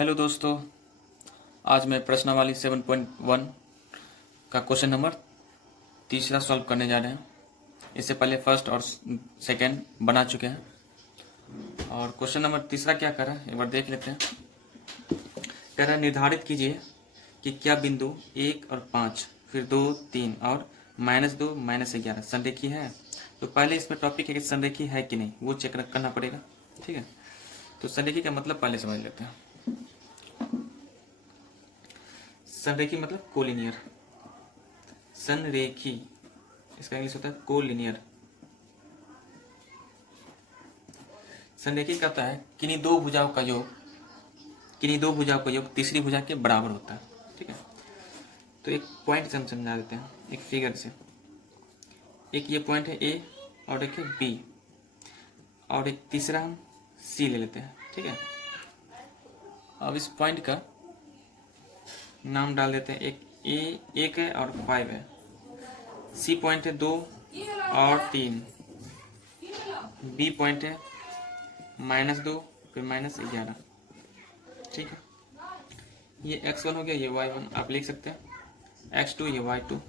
Hello दोस्तों, आज मैं प्रश्नावली 7.1 का क्वेश्चन नंबर तीसरा सॉल्व करने जा रहे हैं। इससे पहले फर्स्ट और सेकंड बना चुके हैं और क्वेश्चन नंबर तीसरा क्या कर रहा है एक बार देख लेते हैं। कह रहा है निर्धारित कीजिए कि क्या बिंदु 1 और 5 फिर 2, 3 और -2, -11 संरेखी है। तो पहले इसमें टॉपिक है कि संरेखी है कि नहीं, वो चेक करना पड़ेगा। ठीक है, तो संरेखी का मतलब पहले समझ लेते हैं। संरेखी मतलब कोलिनियर। संरेखी इसका इंग्लिश होता है कोलिनियर। संरेखी कहता है किन्हीं दो भुजाओं का योग तीसरी भुजा के बराबर होता है। ठीक है, तो एक पॉइंट से हम समझा देते हैं एक फिगर से। एक ये पॉइंट है ए और एक है बी और एक तीसरा हम सी ले लेते हैं। ठीक है, अब इस पॉइंट का नाम डाल देते हैं। एक ए 1 है और 5 है। सी पॉइंट है 2 और 3। बी पॉइंट है -2 फिर -11। ठीक है, ये x1 हो गया, ये y1 आप लिख सकते हैं। x2 ये y2,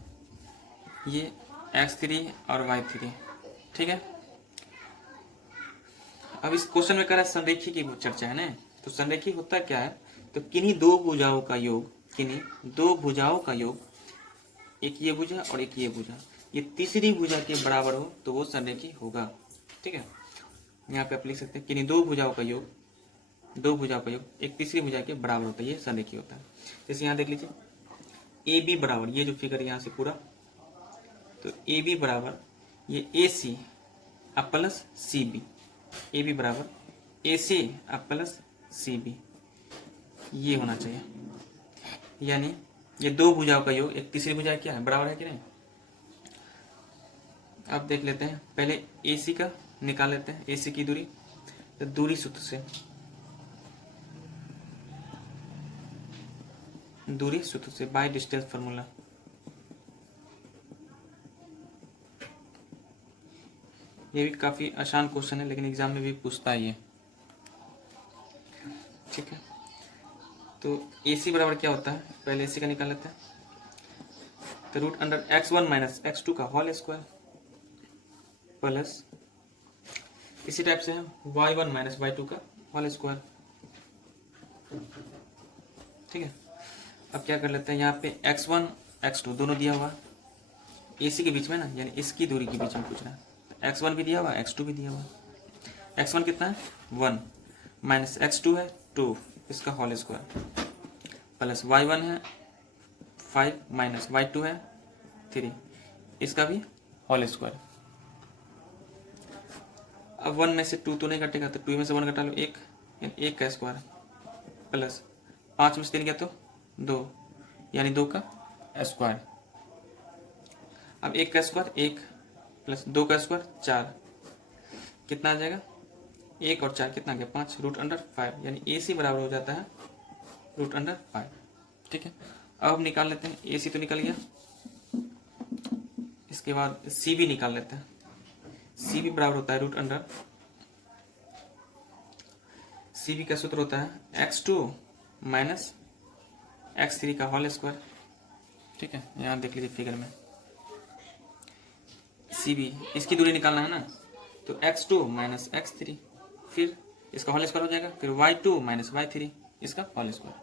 ये x3 और y3। ठीक है, अब इस क्वेश्चन में कह रहा है संरेखी की चर्चा है ना। तो संरेखी होता क्या है, तो किन्हीं दो भुजाओं का योग, एक ये भुजा और एक ये भुजा, ये तीसरी भुजा के बराबर हो तो वो संरेखी होगा। ठीक है, यहाँ पे आप लिख सकते हैं किन्हीं दो भुजाओं का योग एक तीसरी भुजा के बराबर होता है, ये संरेखी होता है। जैसे यहाँ देख लीजिए ए बी बराबर, ये जो फिगर यहाँ से पूरा, तो ए बी बराबर ये ए सी अब plus C B, A B बराबर ए सी अब प्लस सी बी, ये होना चाहिए। यानी ये दो भुजाओं का योग एक तीसरी भुजा क्या है, बराबर है कि नहीं। अब देख लेते हैं, पहले ए सी का निकाल लेते हैं। ए सी की दूरी, तो दूरी सूत्र से बाय डिस्टेंस फार्मूला। ये भी काफी आसान क्वेश्चन है लेकिन एग्जाम में भी पूछता है ये। ठीक है, तो ए सी बराबर क्या होता है, पहले ए सी का निकाल लेते हैं। तो √(x1 - x2) का होल स्क्वायर प्लस इसी टाइप से है y1 - y2 का होल स्क्वायर। ठीक है, अब क्या कर लेते हैं, यहाँ पे x1 x2 दोनों दिया हुआ AC के बीच में ना, यानी इसकी दूरी के बीच में पूछ रहा है। x1 भी दिया हुआ x2 भी दिया हुआ। x1 कितना है 1 माइनस x2 है 2, इसका होल स्क्वायर प्लस y1 है 5 माइनस y2 है 3, इसका भी होल स्क्वायर। अब 1 में से 2 तो नहीं कटेगा, तो 2 में से 1 घटा लो 1, यानी 1 का स्क्वायर प्लस 5 में से 3 गया तो 2, यानी 2 का स्क्वायर। अब 1 का स्क्वायर 1 प्लस 2 का स्क्वायर 4, कितना आ जाएगा 1 और 4 कितना आ गया 5, √5, यानी AC बराबर हो जाता है √5। ठीक है, अब हम निकाल लेते हैं, AC तो निकल गया। इसके बाद CB निकाल लेते हैं। CB बराबर होता है CB का सूत्र होता है x2 माइनस x3 का होल स्क्वायर। ठीक है, यहाँ देख लीजिए फिगर में CB, इसकी दूरी निकालना है ना, तो x2 माइनस x3, फिर इसका होल स्क्वायर हो जाएगा, फिर y2 माइनस y3, इसका होल स्क्वायर।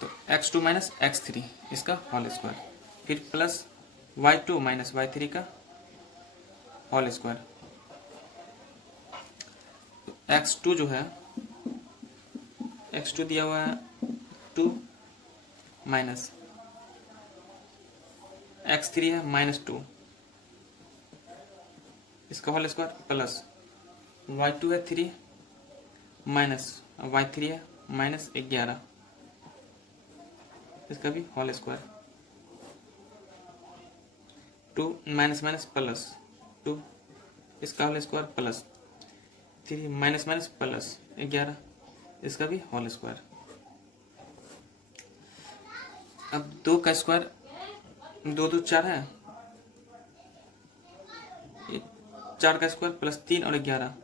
तो x2 माइनस x3 इसका होल स्क्वायर, फिर प्लस y2 माइनस y3 का होल स्क्वायर। तो x2 जो है, x2 दिया हुआ है 2 माइनस x3 है -2, इसका होल स्क्वायर प्लस y2 है 3 माइनस y3 है -11, इसका भी whole square. 2 minus minus plus 2, इसका whole square plus 3 minus minus plus 11, इसका भी होल स्क्वायर। अब 2 का स्क्वायर 2 2 4 है, 4 का स्क्वायर प्लस 3 और 11,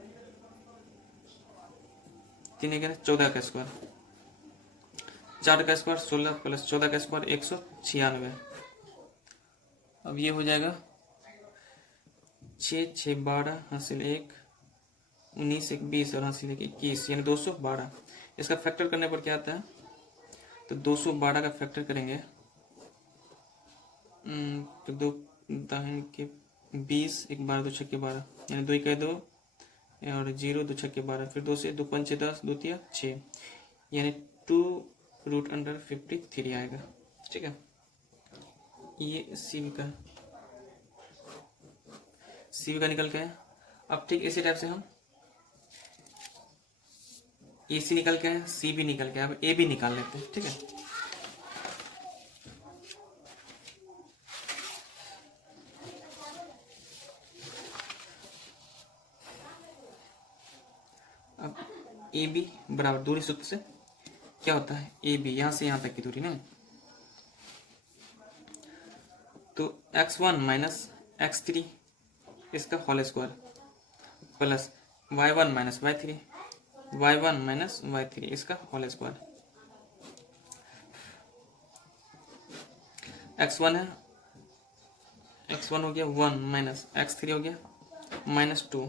3 11 14 का स्क्वायर, 4 का स्क्वायर 16 प्लस 14 का स्क्वायर 196। अब ये हो जाएगा 6 6 12 हासिल 1 19 1 20 और हासिल 1 21 यानी 212। इसका फैक्टर करने पर क्या आता है, तो 212 का फैक्टर करेंगे तो 2 दाहिने के 20 1 12 2 छक्के 12 यानी 2 1 2 और 0 2 छक्के 12, फिर 2 से 2 पंचे 10 2 तिया 6 यानी 2√53 आएगा। ठीक है, ये सीवी का निकल के है। अब ठीक इसी टाइप से हम AC निकल के है, CV निकल के, अब AB निकाल लेते हैं। ठीक है, अब AB बराबर दूरी सूत्र से क्या होता है, AB यहां से यहां तक की दूरी ना, तो x1 माइनस x3 इसका whole square plus y1 minus y3 minus y3 इसका होल स्क्वायर। x1 है, x1 हो गया 1 माइनस x3 हो गया -2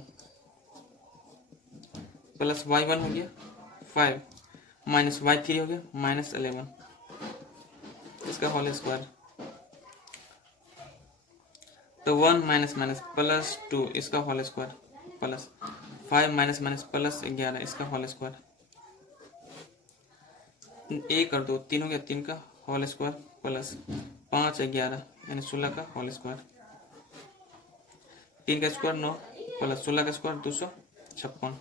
प्लस y1 हो गया 5 माइनस y3 हो गया -11 इसका होल स्क्वायर। तो 1 माइनस माइनस प्लस 2 इसका whole square plus 5 minus minus plus 11 इसका होल स्क्वायर। 1 और 2 3 हो गया, 3 का होल स्क्वायर प्लस 5 11 यानी 16 का होल स्क्वायर। 3 का स्क्वायर 9 प्लस 16 का स्क्वायर 256।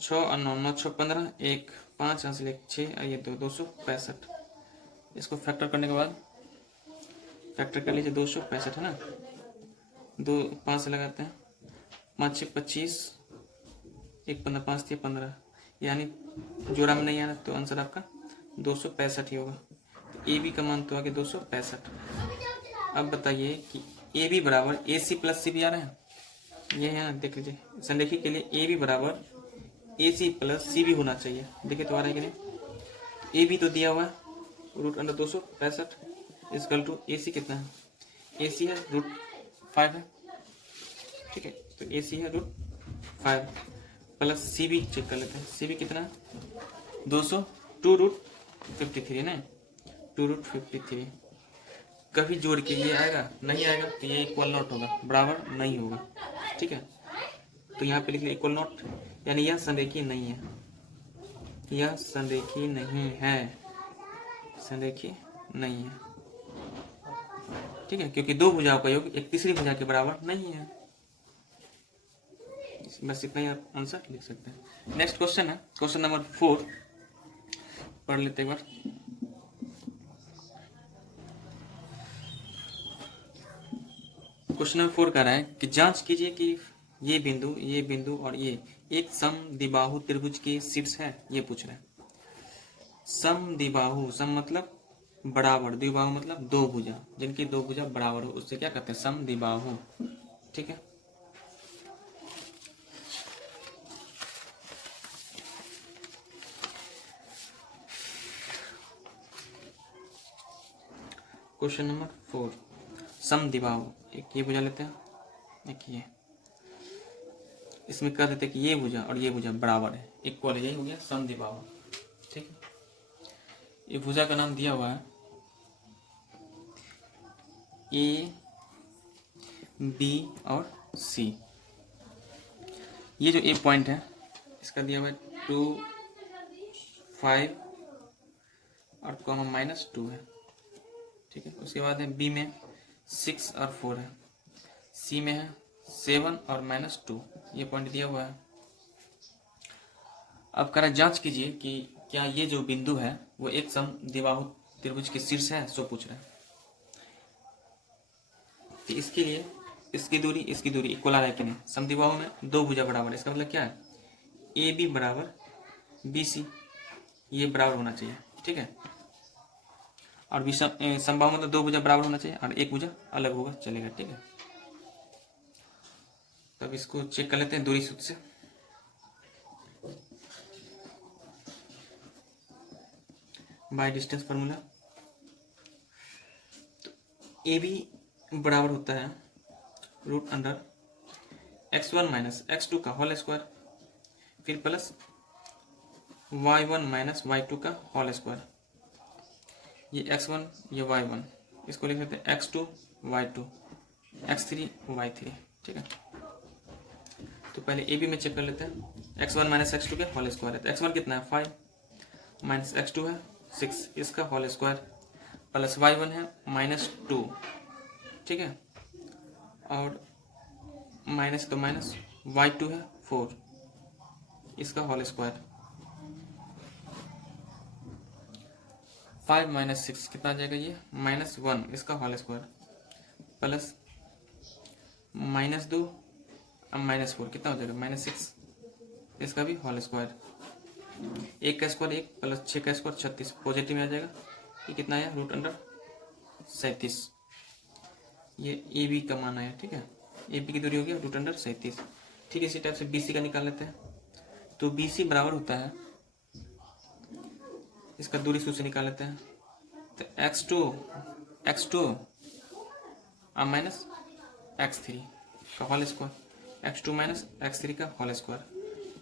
6 और 9 9 6 15 1 5 यहाँ से 6 और ये 2 265। इसको फैक्टर करने के बाद फैक्टर कर लीजिए 265 है ना, 2 5 से लगाते हैं 5 6 25 1 15 5 3 15 यानी जोड़ा में नहीं आना तो आंसर आपका 265 ही होगा। तो AB का मान तो आ गया 265। अब बताइए कि AB बराबर AC प्लस CB आ रहा है, ये है ना, देख लीजिए संरेखी के लिए AB बराबर AC प्लस CB होना चाहिए। देखिए तो आ रहा है कि नहीं, AB तो दिया हुआ है √265 इक्वल टू AC कितना है, AC है √5 है। ठीक है, तो AC है √5 प्लस CB चेक कर लेते हैं, CB कितना है 2√53 ना, 2√53। कभी जोड़ के ये आएगा नहीं आएगा तो ये इक्वल नॉट होगा, बराबर नहीं होगा। ठीक है, तो यहाँ पे लिख लिया इक्वल नॉट यानी यह संरेखीय नहीं है, यह संरेखीय नहीं है, संरेखीय नहीं है। ठीक है, क्योंकि दो भुजाओं का योग एक तीसरी भुजा के बराबर नहीं है। बस इतना ही आप आंसर लिख सकते हैं। नेक्स्ट क्वेश्चन है क्वेश्चन नंबर 4, पढ़ लेते एक बार। क्वेश्चन नंबर 4 कह रहा है कि जांच कीजिए कि ये बिंदु और ये एक समद्विबाहु त्रिभुज की शीर्ष है, ये पूछ रहे हैं। समद्विबाहु, सम मतलब बराबर, द्विबाहु मतलब दो भुजा, जिनकी दो भुजा बराबर हो उससे क्या कहते हैं, समद्विबाहु। ठीक है, क्वेश्चन नंबर 4 समद्विबाहु, एक ये भुजा लेते हैं, एक ये, इसमें कह देते हैं कि ये भुजा और ये भुजा बराबर है, इक्वल, यही हो गया समद्विबाहु। ठीक है, ये भुजा का नाम दिया हुआ है A, B और C। ये जो A पॉइंट है इसका दिया हुआ है 2 5 और कॉमा -2 है। ठीक है, उसके बाद है B में 6 और 4 है, C में है 7 और -2, ये पॉइंट दिया हुआ है। अब कह रहा जांच कीजिए कि क्या ये जो बिंदु है वो एक समद्विबाहु त्रिभुज के शीर्ष है, सो पूछ रहा है। तो इसके लिए इसकी दूरी इक्वल आ रहा है कि नहीं, समद्विबाहु में दो भुजा बराबर, इसका मतलब क्या है AB बराबर BC, ये बराबर होना चाहिए। ठीक है, और समबाहु मतलब दो भुजा बराबर होना चाहिए और एक भुजा अलग होगा, चलेगा। ठीक है, तब इसको चेक कर लेते हैं दूरी सूत्र से। By distance formula. तो ए बी बराबर होता है root under x1 minus x2 का होल स्क्वायर, फिर प्लस y1 माइनस y2 का होल स्क्वायर। ये x1 ये y1, इसको लिख सकते हैं x2 y2 x3 y3, ठीक है। तो पहले ए बी में चेक कर लेते हैं। x1 माइनस x2 के होल स्क्वायर है, तो x1 कितना है 5 माइनस x2 है 6, इसका होल स्क्वायर, प्लस y1 है -2, ठीक है, और माइनस तो माइनस y2 है 4, इसका होल स्क्वायर। 5 माइनस 6 कितना आ जाएगा, ये -1, इसका होल स्क्वायर, प्लस -2 अब -4 कितना हो जाएगा -6, इसका भी होल स्क्वायर। 1 का स्क्वायर 1 प्लस 6 का स्क्वायर 36, पॉजिटिव में आ जाएगा। ये कितना आया रूट अंडर 37। ये ए बी का मान आया, ठीक है। ए बी की दूरी हो गया रूट अंडर 37, ठीक है। इसी टाइप से बी सी का निकाल लेते हैं। तो बी सी बराबर होता है, इसका दूरी सूत्र से निकाल लेते हैं। तो x2 अब माइनस x3 का whole square, x2 minus x3 का whole square,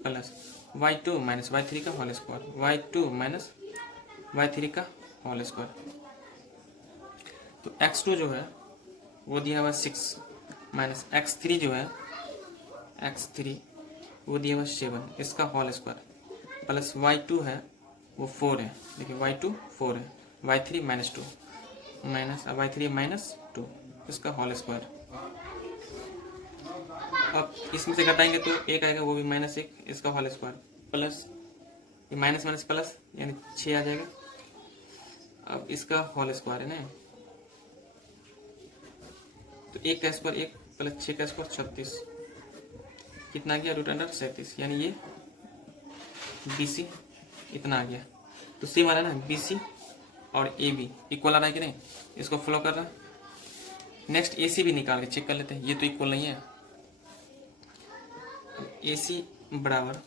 plus y2 minus y3 का whole square, y2 minus y3 का होल स्क्वायर। तो x2 जो है वो दिया हुआ 6 माइनस x3 जो है x3 वो दिया हुआ 7, इसका होल स्क्वायर, प्लस y2 है वो 4 है, देखिए y2 4 है, y3 -2 माइनस y3 -2, इसका होल स्क्वायर। अब इसमें से घटाएंगे तो एक आएगा, वो भी -1, इसका होल स्क्वायर, प्लस ये माइनस माइनस प्लस यानी 6 आ जाएगा। अब इसका होल स्क्वायर है ना, तो 1 का स्क्वायर 1 प्लस 6 का स्क्वायर 36, कितना आ गया रूट अंडर 37, यानी ये बी सी इतना आ गया। तो सेम आ रहा है ना, बी सी और ए बी इक्वल आ रहा है कि नहीं, इसको फॉलो कर रहा है। नेक्स्ट ए सी भी निकाल के चेक कर लेते हैं, ये तो इक्वल नहीं है। ए सी बराबर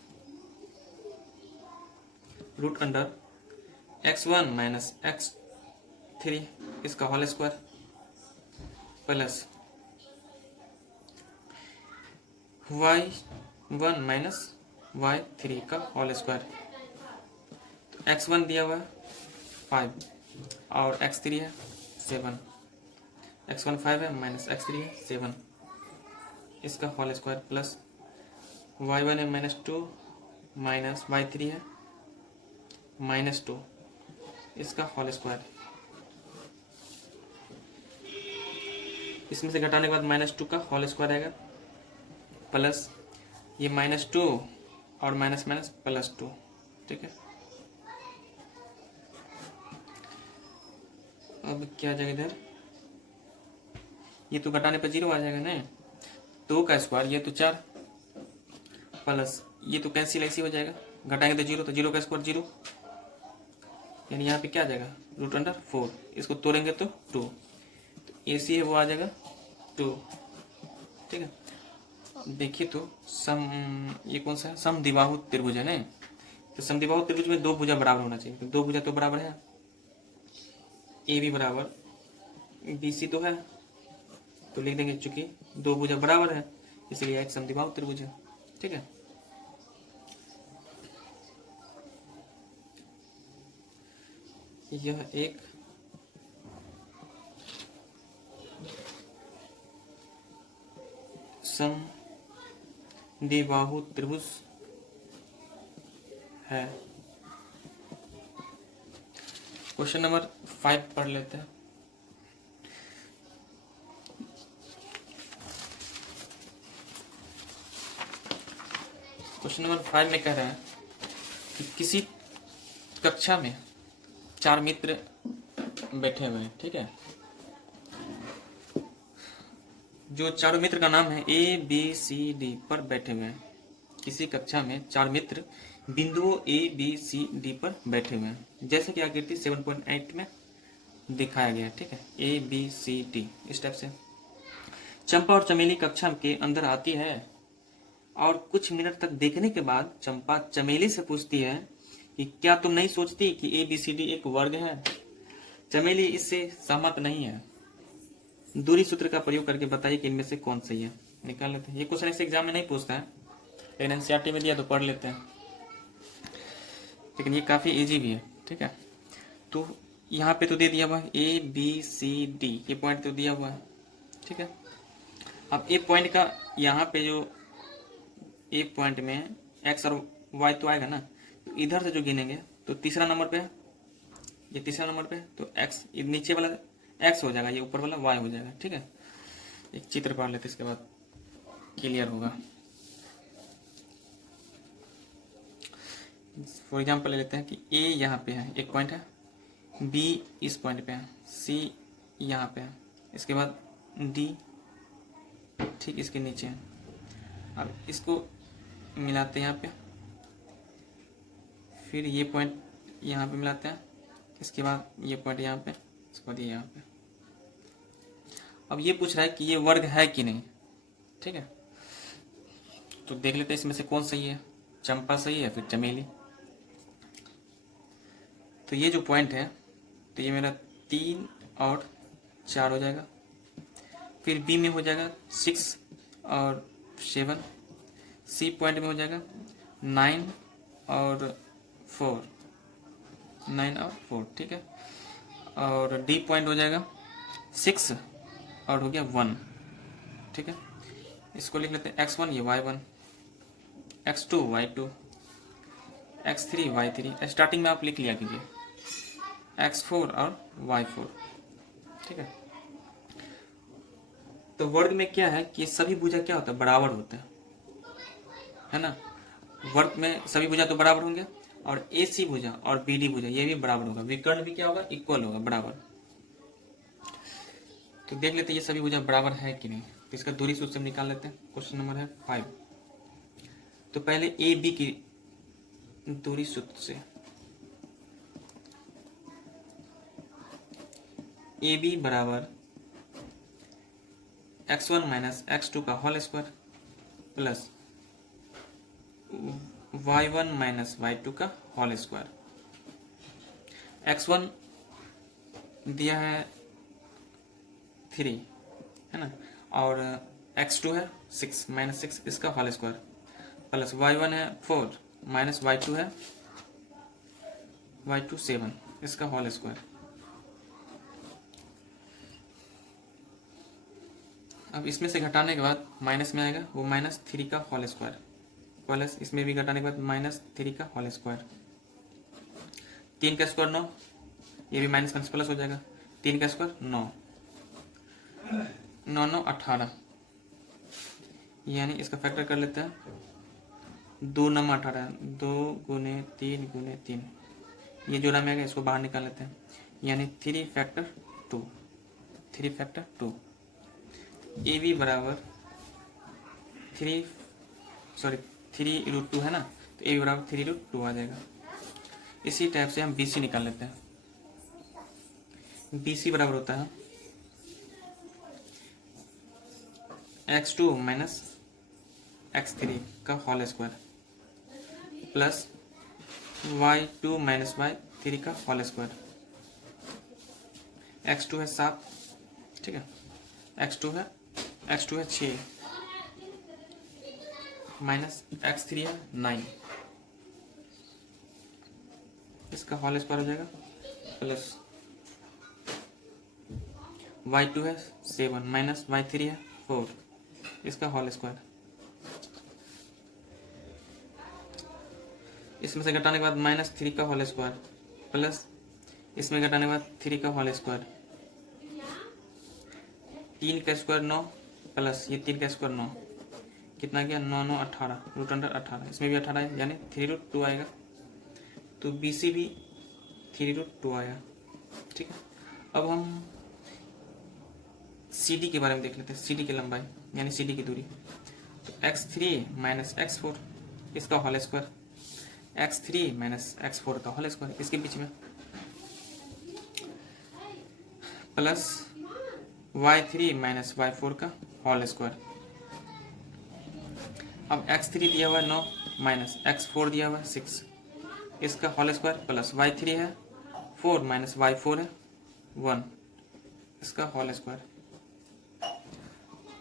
root under x1 minus x3 इसका whole square, plus y1 minus y3 का होल स्क्वायर। तो x1 दिया हुआ है 5 और x3 है 7, x1 5 है माइनस x3 है 7, इसका होल स्क्वायर, प्लस y1 है -2 माइनस y3 है -2, इसका होल स्क्वायर। इसमें से घटाने के बाद -2 का होल स्क्वायर आएगा, प्लस ये -2 और माइनस माइनस +2, ठीक है। अब क्या आ जाएगा इधर, ये तो घटाने पर 0 आ जाएगा ना, 2 का स्क्वायर ये तो 4, प्लस ये तो कैंसिल ऐसे हो जाएगा, घटाएंगे तो 0, तो 0 का स्क्वायर 0, यानी यहाँ पे क्या आ जाएगा रूट अंडर 4, इसको तोड़ेंगे तो 2, तो ए सी है वो आ जाएगा 2, ठीक है। देखिए तो ये कौन सा है, समद्विबाहु त्रिभुज है ना, तो समद्विबाहु त्रिभुज में 2 भुजा बराबर होना चाहिए, तो 2 भुजा तो बराबर है, ए बी बराबर बी सी तो है, तो लिख देंगे चूंकि 2 भुजा बराबर है इसलिए एक समद्विबाहु त्रिभुज है, ठीक है। यह एक समद्विबाहु त्रिभुज है। क्वेश्चन नंबर 5 पढ़ लेते हैं। क्वेश्चन नंबर 5 में कह रहा है कि किसी कक्षा में 4 मित्र बैठे हुए हैं, ठीक है। जो चारों मित्र का नाम है ए बी सी डी पर बैठे हुए हैं। किसी कक्षा में 4 मित्र बिंदुओं ए बी सी डी पर बैठे हुए हैं, जैसे कि आकृति 7.8 में दिखाया गया है, ठीक है। ए बी सी डी इस टाइप से। चंपा और चमेली कक्षा के अंदर आती है और कुछ मिनट तक देखने के बाद चंपा चमेली से पूछती है कि क्या तुम नहीं सोचती कि ABCD एक वर्ग है? चमेली इससे सहमत नहीं है। दूरी सूत्र का प्रयोग करके बताइए कि इनमें से कौन सही है। निकाल लेते हैं। ये क्वेश्चन ऐसे एग्जाम में नहीं पूछता है, लेकिन एनसीईआरटी में दिया तो पढ़ लेते हैं, लेकिन ये काफ़ी इजी भी है। ठीक है, तो यहाँ पे तो दे दिया हुआ है ABCD, ये पॉइंट तो दिया हुआ है। ठीक है, अब ए पॉइंट का यहाँ पे जो ए पॉइंट में एक्स और वाई तो आएगा ना, तो इधर से जो गिनेंगे तो तीसरा नंबर पे है, ये तीसरा नंबर पे है, तो एक्स नीचे वाला एक्स हो जाएगा, ये ऊपर वाला वाई हो जाएगा। ठीक है, एक चित्र पढ़ लेते इसके बाद क्लियर होगा। फॉर एग्जाम्पल ले लेते हैं कि ए यहाँ पे है, एक पॉइंट है, बी इस पॉइंट पे है, सी यहाँ पे है, इसके बाद डी ठीक इसके नीचे है। अब इसको मिलाते हैं यहाँ पे, फिर ये पॉइंट यहाँ पे मिलाते हैं, इसके बाद ये पॉइंट यहाँ पे, इसके बाद ये यहाँ पे। अब ये पूछ रहा है कि ये वर्ग है कि नहीं। ठीक है, तो देख लेते हैं इसमें से कौन सही है, चंपा सही है फिर चमेली। तो ये जो पॉइंट है, तो ये मेरा 3 और 4 हो जाएगा, फिर बी में हो जाएगा 6 और 7, सी पॉइंट में हो जाएगा 9 और 4। ठीक है, और डी पॉइंट हो जाएगा 6 और हो गया 1। ठीक है, इसको लिख लेते हैं x1 ये y1, x2 y2, x3 y3। Starting में आप लिख लिया कीजिए x4 और y4। ठीक है, तो वर्ग में क्या है कि सभी भुजा क्या होता है, बराबर होता है ना। वर्ग में सभी भुजा तो बराबर होंगे, और AC भुजा और BD भुजा ये भी बराबर होगा, विकर्ण भी क्या होगा, इक्वल होगा, बराबर। तो देख लेते हैं ये सभी भुजा बराबर है कि नहीं। तो इसका दूरी सूत्र निकाल लेते हैं। क्वेश्चन नंबर है 5। तो पहले AB की दूरी सूत्र से AB बराबर x1 माइनस x2 का whole square plus y1 minus y2 का होल स्क्वायर। x1 दिया है 3 है ना, और x2 है 6 माइनस 6 इसका होल स्क्वायर, प्लस y1 है 4 माइनस y2 है y2 7 इसका होल स्क्वायर। अब इसमें से घटाने के बाद माइनस में आएगा वो -3 का होल स्क्वायर, प्लस इसमें भी घटाने के बाद -3 का होल स्क्वायर। 3 का स्क्वायर 9, ये भी माइनस माइनस प्लस हो जाएगा, 3 का स्क्वायर 9, 9 9 18, यानी इसका फैक्टर कर लेते हैं, 2 9 18, 2 गुने 3 गुने 3, ये जोड़ा में आएगा, इसको बाहर निकाल लेते हैं, यानी 3 फैक्टर 2, 3 फैक्टर 2। ए बी बराबर 3√2 है ना, तो ए बी बराबर 3√2 आ जाएगा। इसी टाइप से हम BC निकाल लेते हैं। BC बराबर होता है x2 माइनस x3 का whole square plus y2 minus y3 का होल स्क्वायर। x2 है 7, ठीक है, x2 है 6 माइनस x3 है 9, इसका होल स्क्वायर हो जाएगा, प्लस y2 है 7 माइनस y3 है 4 इसका होल स्क्वायर। इसमें से घटाने के बाद -3 का होल स्क्वायर प्लस इसमें घटाने के बाद 3 का होल स्क्वायर, 3 का स्क्वायर 9 प्लस ये 3 का स्क्वायर 9, कितना गया 9 9 18, रूट अंडर 18, इसमें भी 18 है यानी 3√2 आएगा। तो BC भी 3√2 आया। ठीक है, अब हम CD के बारे में देख लेते हैं, CD की लंबाई यानी CD की दूरी। तो x3 माइनस x4 इसका whole square, x3 minus x4 का होल स्क्वायर इसके बीच में, प्लस y3 माइनस y4 का होल स्क्वायर। अब x3 दिया हुआ है 9 माइनस x4 दिया हुआ है 6, इसका होल स्क्वायर प्लस y3 है 4 माइनस y4 है 1 इसका होल स्क्वायर।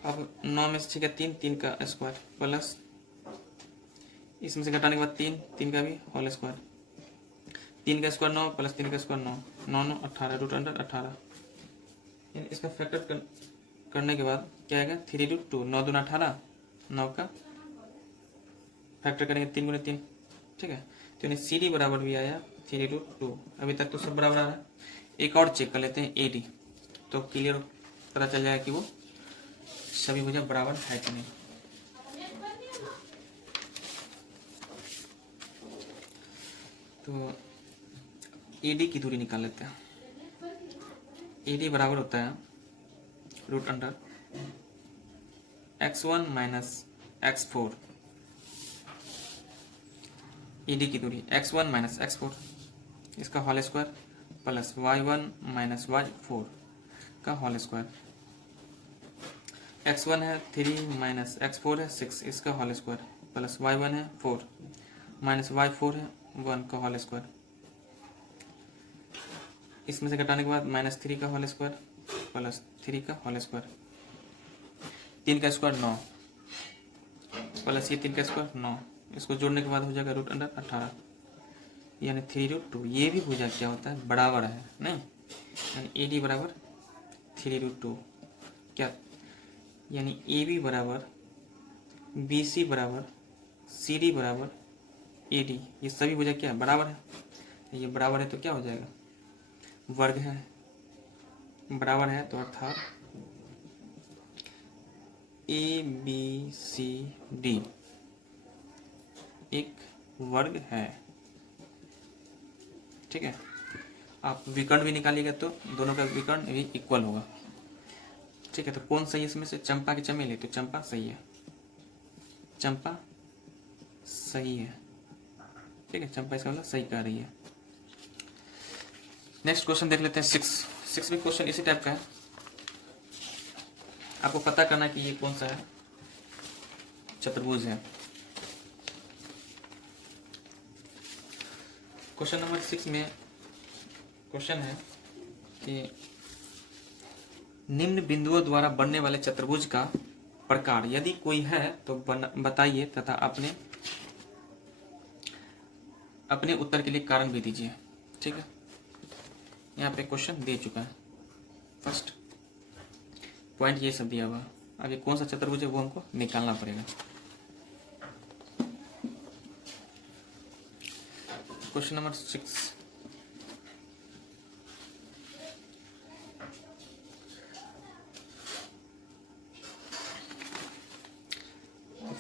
अब 9 में से छः का 3 3 का स्क्वायर प्लस इसमें से घटाने के बाद 3 3 का भी होल स्क्वायर 3 का स्क्वायर 9 प्लस 3 का स्क्वायर 9 9 9 18 रूट अंडर 18। इसका फैक्टर करने के बाद क्या आएगा 3 रूट 2 9 दूना 18 9 का फैक्टर करेंगे 3 गुने 3 ठीक है। तो यानी सी डी बराबर भी आया 3 रूट 2। अभी तक तो सब बराबर आ रहा है। एक और चेक कर लेते हैं ए डी तो क्लियर पता चल जाएगा कि वो सभी भुजा बराबर है कि नहीं। तो ए डी की दूरी निकाल लेते हैं। ए डी बराबर होता है root under x1 minus x4। A D की दूरी x1 माइनस x4 इसका whole square plus y1 minus y4 का होल स्क्वायर। x1 है 3 माइनस x4 है 6 इसका होल स्क्वायर प्लस y1 है 4 माइनस y4 है 1 का होल स्क्वायर। इसमें से घटाने के बाद माइनस 3 का होल स्क्वायर प्लस 3 का होल स्क्वायर 3 का स्क्वायर 9 प्लस ये 3 का स्क्वायर 9 इसको जोड़ने के बाद हो जाएगा रूट अंडर 18 यानी 3 रूट 2। ये भी भुजा क्या होता है बराबर है नहीं यानी ए डी बराबर 3 रूट 2 क्या यानी ए बी बराबर बी सी बराबर सी डी बराबर ए डी। ये सभी भुजा क्या है बराबर है। ये बराबर है तो क्या हो जाएगा वर्ग है बराबर है तो अर्थात ए बी सी डी एक वर्ग है ठीक है। आप विकर्ण भी निकालिएगा तो दोनों का विकर्ण भी इक्वल होगा ठीक है। तो कौन सही है इसमें से चंपा की चमेली तो चंपा सही है चंपा सही है ठीक है। चंपा इसका मतलब सही कह रही है। नेक्स्ट क्वेश्चन देख लेते हैं 6 भी क्वेश्चन इसी टाइप का है। आपको पता करना है कि ये कौन सा है चतुर्भुज है। क्वेश्चन नंबर 6 में क्वेश्चन है कि निम्न बिंदुओं द्वारा बनने वाले चतुर्भुज का प्रकार यदि कोई है तो बताइए तथा अपने उत्तर के लिए कारण भी दीजिए ठीक है। यहाँ पे क्वेश्चन दे चुका है। फर्स्ट पॉइंट ये सब दिया हुआ। अब ये कौन सा चतुर्भुज है वो हमको निकालना पड़ेगा। क्वेश्चन नंबर 6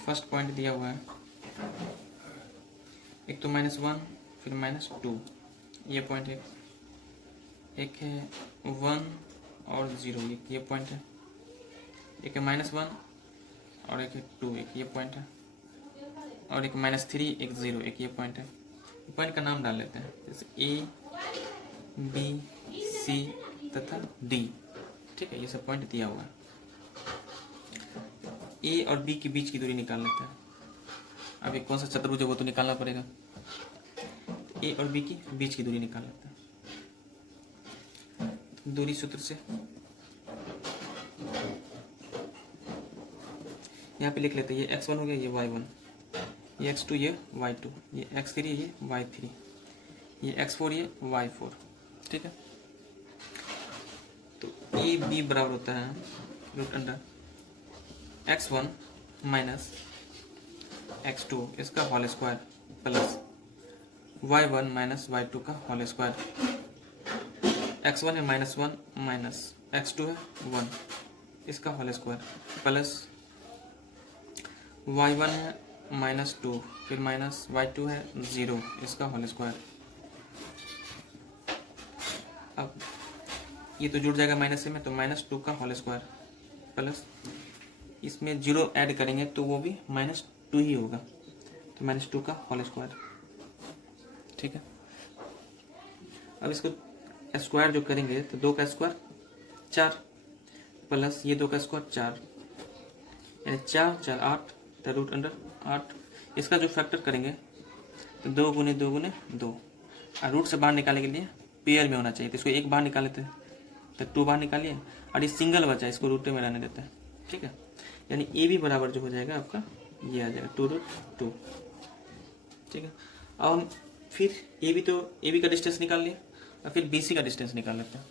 फर्स्ट पॉइंट दिया हुआ है एक तो -1 फिर -2 ये पॉइंट है। एक है 1 और 0 ये पॉइंट है। एक है -1 और एक है 2 एक ये पॉइंट है। और एक -3 एक 0 एक ये पॉइंट है। पॉइंट का नाम डाल लेते हैं जैसे ए बी सी तथा डी ठीक है। ये सब पॉइंट दिया हुआ है। ए और बी के बीच की दूरी निकाल लेते हैं। अब एक कौन सा चतुर्भुज है वो तो निकालना पड़ेगा। ए और बी की बीच की दूरी निकाल लेते हैं दूरी सूत्र से। यहाँ पे लिख लेते हैं ये x1 हो गया ये y1 ये x2 ये y2 ये x3 ये y3 ये x4 ये y4 ठीक है। तो ए बी बराबर होता है root under x1 minus x2 इसका whole square plus y1 minus y2 का होल स्क्वायर। x1 है -1 माइनस x2 है 1 इसका होल स्क्वायर प्लस y1 है -2 फिर माइनस y2 है 0 इसका होल स्क्वायर। अब ये तो जुड़ जाएगा माइनस से में तो -2 का होल स्क्वायर प्लस इसमें 0 ऐड करेंगे तो वो भी -2 ही होगा तो -2 का होल स्क्वायर ठीक है। अब इसको स्क्वायर जो करेंगे तो 2 का स्क्वायर 4 प्लस ये 2 का स्क्वायर 4 यानी 4 4 8 तो रूट अंडर 8। इसका जो फैक्टर करेंगे तो 2 गुने 2 गुने 2, और रूट से बाहर निकालने के लिए पेयर में होना चाहिए, तो इसको एक बाहर निकाल लेते हैं, तो 2 बाहर निकालिए, और ये सिंगल बचा, इसको रूट में रहने देते हैं, ठीक है। यानी ए बी बराबर जो हो जाएगा आपका ये आ जाएगा 2√2, ठीक है। अब हम फिर ए बी का डिस्टेंस निकाल लिया, और फिर बी सी का डिस्टेंस निकाल लेते हैं।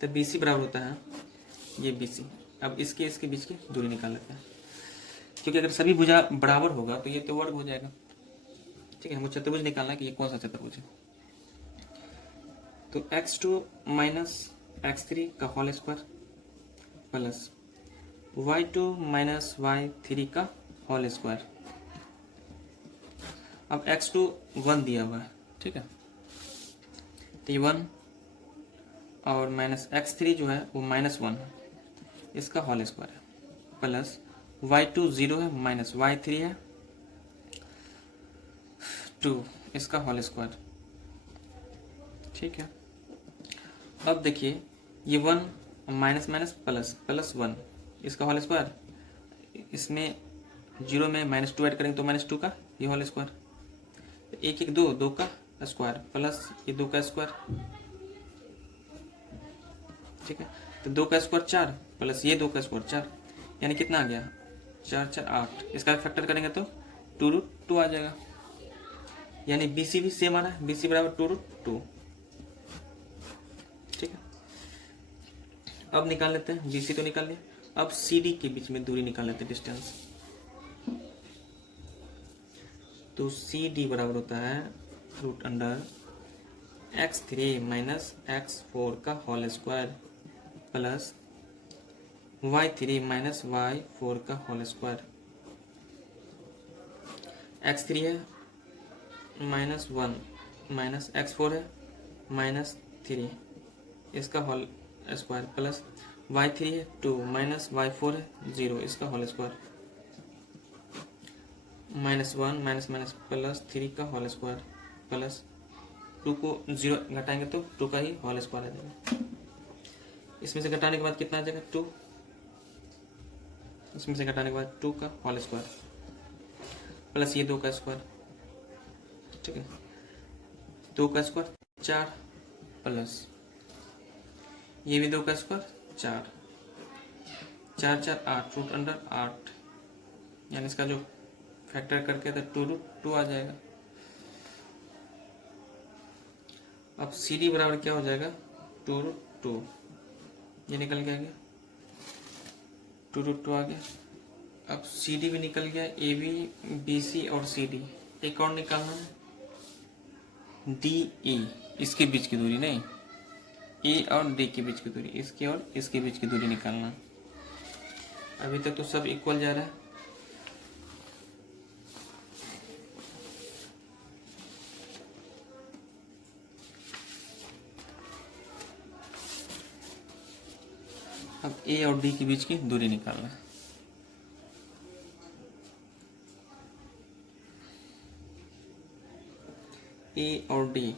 तो बी सी बराबर होता है ये बी सी। अब इसके बीच की दूरी निकाल लेते हैं, क्योंकि अगर सभी भुजा बराबर होगा तो ये तो वर्ग हो जाएगा, ठीक है। हमको चतुर्भुज निकालना है कि ये कौन सा चतुर्भुज है। तो x2 माइनस x3 का whole square plus y2 minus y3 का होल स्क्वायर। अब x2 1 दिया हुआ है, ठीक है, तो ये 1 और माइनस x3 जो है वो -1 है, इसका होल स्क्वायर है, प्लस y2 0 है माइनस y3 है 2, इसका होल स्क्वायर, ठीक है। अब देखिए ये 1 माइनस माइनस प्लस प्लस 1, इसका होल स्क्वायर, इसमें 0 में -2 ऐड करेंगे तो -2 का ये होल स्क्वायर, 1 1 2 2 का स्क्वायर प्लस ये 2 का स्क्वायर, ठीक है। तो 2 का स्क्वायर 4 प्लस ये 2 का स्क्वायर 4, यानी कितना आ गया 4 4 8, इसका फैक्टर करेंगे तो 2√2 आ जाएगा। यानी बी सी भी सेम आ रहा है, बी सी बराबर 2√2, ठीक है। अब निकाल लेते हैं, बी सी तो निकाल लिया, अब सी डी के बीच में दूरी निकाल लेते हैं, डिस्टेंस। तो सी डी बराबर होता है √x3 माइनस x4 का whole square plus y3 minus y4 का होल स्क्वायर। x3 है -1 माइनस x4 है -3, इसका होल स्क्वायर प्लस y3 है 2 माइनस y4 है 0, इसका whole square, -1 minus minus plus 3 का होल स्क्वायर प्लस 2 को 0 घटाएंगे तो 2 का ही होल स्क्वायर आ जाएगा। इसमें से घटाने के बाद कितना आ जाएगा 2, इसमें से घटाने के बाद 2 का होल स्क्वायर प्लस ये 2 का स्क्वायर, ठीक है, 2 का स्क्वायर 4 प्लस ये भी 2 का स्क्वायर 4 4 4 8 √8, यानी इसका जो फैक्टर करके तो 2√2 आ जाएगा। अब सी डी बराबर क्या हो जाएगा 2√2, ये निकल के आ गया 2√2 आ गया। अब सी डी भी निकल गया, ए बी बी सी और सी डी, एक और निकालना है डी ई, इसके बीच की दूरी, नहीं ए और डी के बीच की दूरी, इसके और इसके बीच की दूरी निकालना। अभी तक तो सब इक्वल जा रहा है, अब ए और डी के बीच की दूरी निकालना है। ए और डी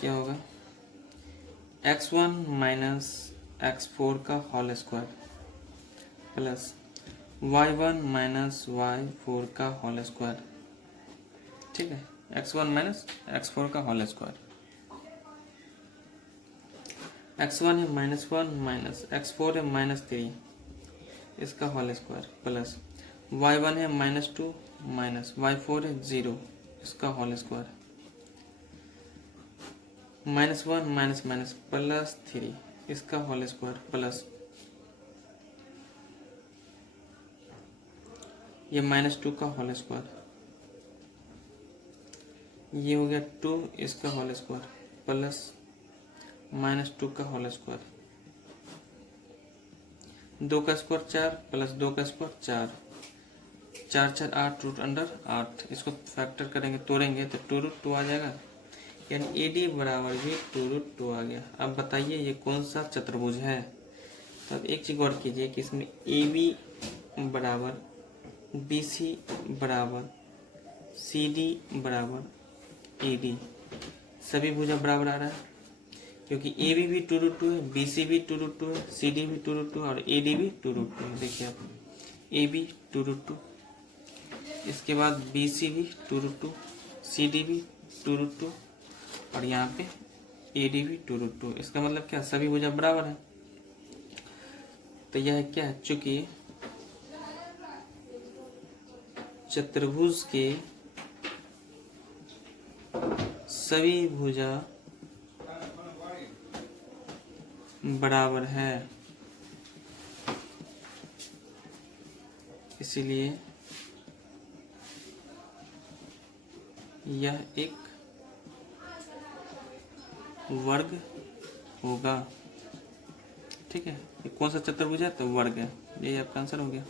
क्या होगा x1 माइनस x4 का whole square plus y1 minus y4 का होल स्क्वायर, ठीक है, x1 माइनस x4 का होल स्क्वायर, x1 है -1 माइनस x4 है -3, इसका होल स्क्वायर प्लस y1 है -2 माइनस y4 है 0, इसका whole square, -1 minus minus plus 3, इसका होल स्क्वायर प्लस ये -2 का होल स्क्वायर, ये हो गया 2, इसका होल स्क्वायर प्लस -2 का होल स्क्वायर, 2 का स्क्वायर 4 प्लस 2 का स्क्वायर 4 4 4 8 √8, इसको फैक्टर करेंगे तोड़ेंगे तो 2√2 आ जाएगा, यानी ए डी बराबर भी 2√2 आ गया। अब बताइए ये कौन सा चतुर्भुज है। तो अब एक चीज गौर कीजिए कि इसमें ए बी बराबर बी सी बराबर सी डी बराबर ए डी, सभी भुजा बराबर आ रहा है, क्योंकि ए बी भी 2√2 है, बी सी भी 2√2 है, सी डी भी 2√2 और ए डी भी 2√2 है। देखिए आप ए बी 2√2, इसके बाद बी सी भी 2√2, सी डी भी 2√2 और यहाँ पे ए डी भी 2√2। इसका मतलब क्या, सभी भुजा बराबर है। तो यह क्या है, चूंकि चतुर्भुज के सभी भुजा बराबर है, इसीलिए यह एक वर्ग होगा। ठीक है, ये कौन सा चतुर्भुज है, तो वर्ग है। यही आपका आंसर हो गया।